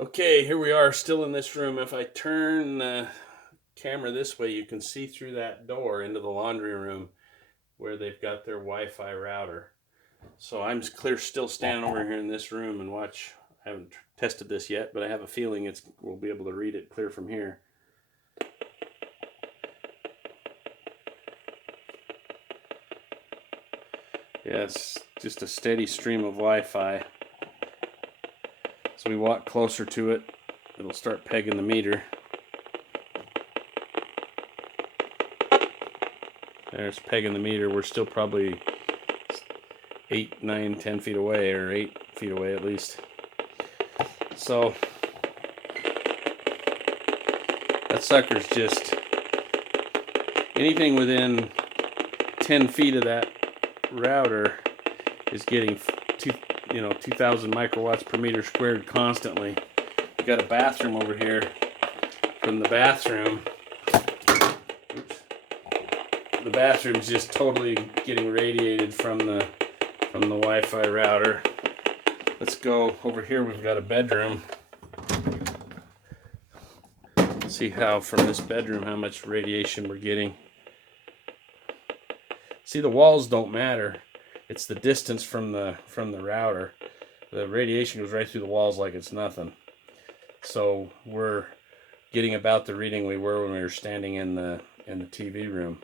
Okay, here we are still in this room. If I turn the camera this way, you can see through that door into the laundry room where they've got their Wi-Fi router. So I'm still standing over here in this room and watch. I haven't tested this yet, but I have a feeling we'll be able to read it clear from here. Yeah, it's just a steady stream of Wi-Fi. As we walk closer to it, it'll start pegging the meter. There's pegging the meter. We're still probably 8, 9, 10 feet away, or 8 feet away at least. So that sucker's just anything within 10 feet of that router is getting 2,000 microwatts per meter squared constantly. We got a bathroom over here. From the bathroom, the bathroom's just totally getting radiated from the Wi-Fi router. Let's go over here. We've got a bedroom. See how from this bedroom how much radiation we're getting. See, the walls don't matter. It's the distance from the router. The radiation goes right through the walls like it's nothing. So we're getting about the reading we were when we were standing in the TV room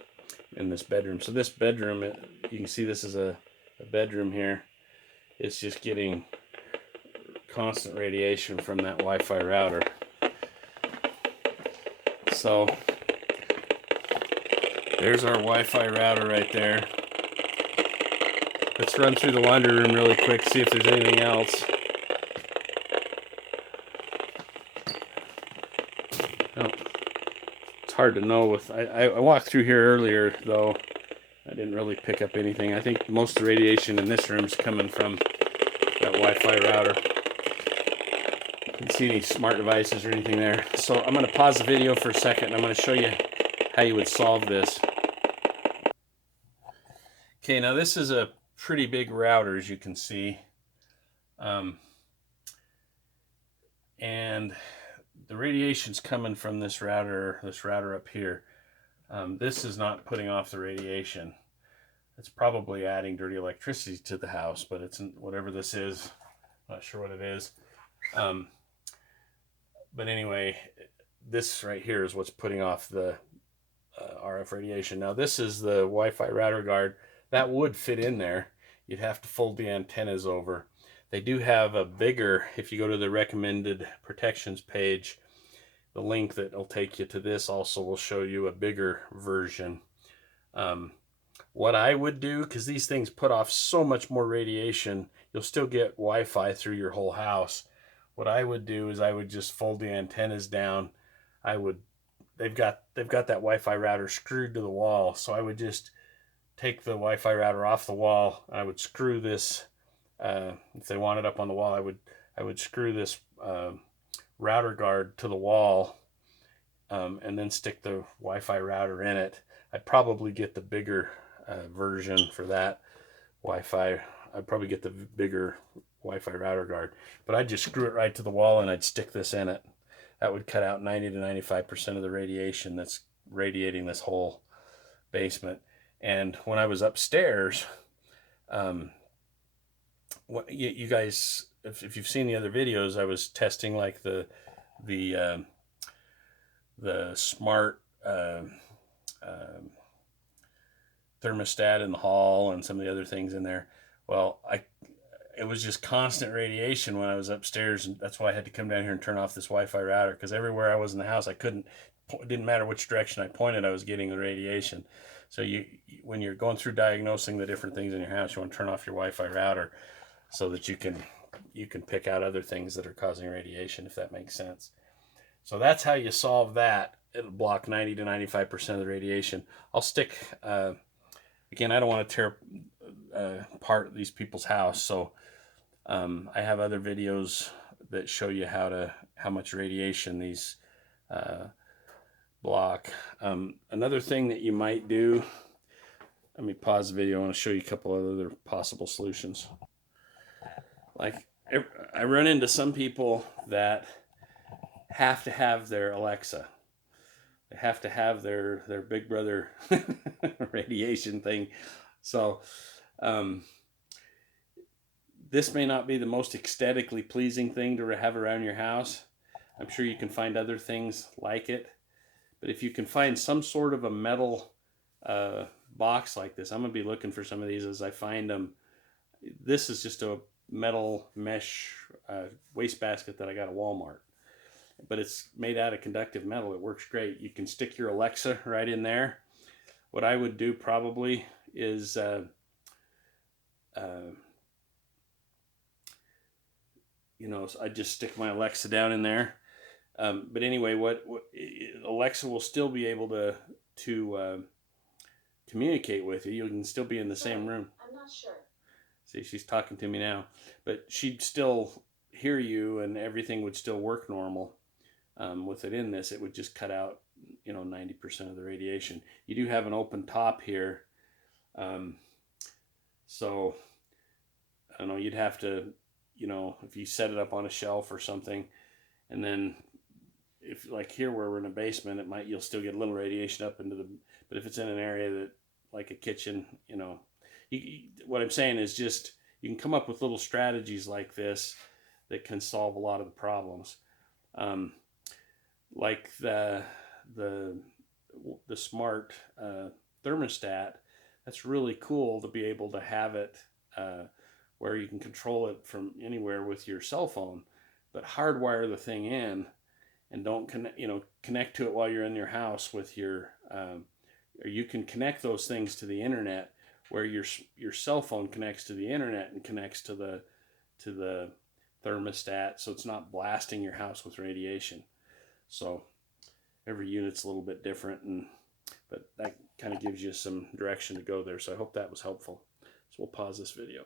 in this bedroom. So this bedroom, you can see this is a bedroom here. It's just getting constant radiation from that Wi-Fi router. So there's our Wi-Fi router right there. Let's run through the laundry room really quick, see if there's anything else. Oh, it's hard to know. I walked through here earlier, though. I didn't really pick up anything. I think most of the radiation in this room is coming from that Wi-Fi router. Didn't see any smart devices or anything there. So I'm going to pause the video for a second, and I'm going to show you how you would solve this. Okay, now this is a pretty big router, as you can see. And the radiation's coming from this router up here. This is not putting off the radiation. It's probably adding dirty electricity to the house, but it's whatever this is. Not sure what it is. But anyway, this right here is what's putting off the RF radiation. Now this is the Wi-Fi router guard. That would fit in there. You'd have to fold the antennas over. They do have a bigger, if you go to the recommended protections page, the link that will take you to this also will show you a bigger version. What I would do, because these things put off so much more radiation, you'll still get Wi-Fi through your whole house. What I would do is I would just fold the antennas down. They've got that Wi-Fi router screwed to the wall, so I would just take the Wi-Fi router off the wall. I would screw this. If they want it up on the wall, I would screw this router guard to the wall, and then stick the Wi-Fi router in it. I'd probably get the bigger version for that Wi-Fi. I'd probably get the bigger Wi-Fi router guard, but I'd just screw it right to the wall and I'd stick this in it. That would cut out 90 to 95% of the radiation that's radiating this whole basement. And when I was upstairs, you guys, if you've seen the other videos, I was testing like the smart thermostat in the hall and some of the other things in there. Well, it was just constant radiation when I was upstairs, and that's why I had to come down here and turn off this Wi-Fi router, because everywhere I was in the house, it didn't matter which direction I pointed, I was getting the radiation. So when you're going through diagnosing the different things in your house, you want to turn off your Wi-Fi router so that you can pick out other things that are causing radiation, if that makes sense. So that's how you solve that. It'll block 90 to 95% of the radiation. I'll stick, again, I don't want to tear apart these people's house, so I have other videos that show you how much radiation these block. Another thing that you might do, let me pause the video. I want to show you a couple of other possible solutions. Like, I run into some people that have to have their Alexa. They have to have their Big Brother radiation thing. So this may not be the most aesthetically pleasing thing to have around your house. I'm sure you can find other things like it. But if you can find some sort of a metal box like this, I'm going to be looking for some of these as I find them. This is just a metal mesh wastebasket that I got at Walmart. But it's made out of conductive metal. It works great. You can stick your Alexa right in there. What I would do probably is you know, I just stick my Alexa down in there. But anyway, what Alexa will still be able to communicate with you. You can still be in the same room. I'm not sure. See, she's talking to me now, but she'd still hear you, and everything would still work normal. With it in this, it would just cut out, you know, 90% of the radiation. You do have an open top here, so I don't know. You'd have to, you know, if you set it up on a shelf or something, and then if like here where we're in a basement, it might, you'll still get a little radiation up into the, but if it's in an area that like a kitchen, you know, what I'm saying is just you can come up with little strategies like this that can solve a lot of the problems. Like the smart thermostat, that's really cool to be able to have it where you can control it from anywhere with your cell phone, but hardwire the thing in and don't connect to it while you're in your house with your or you can connect those things to the internet where your cell phone connects to the internet and connects to the thermostat, so it's not blasting your house with radiation. So every unit's a little bit different, but that kind of gives you some direction to go there. So I hope that was helpful. So we'll pause this video.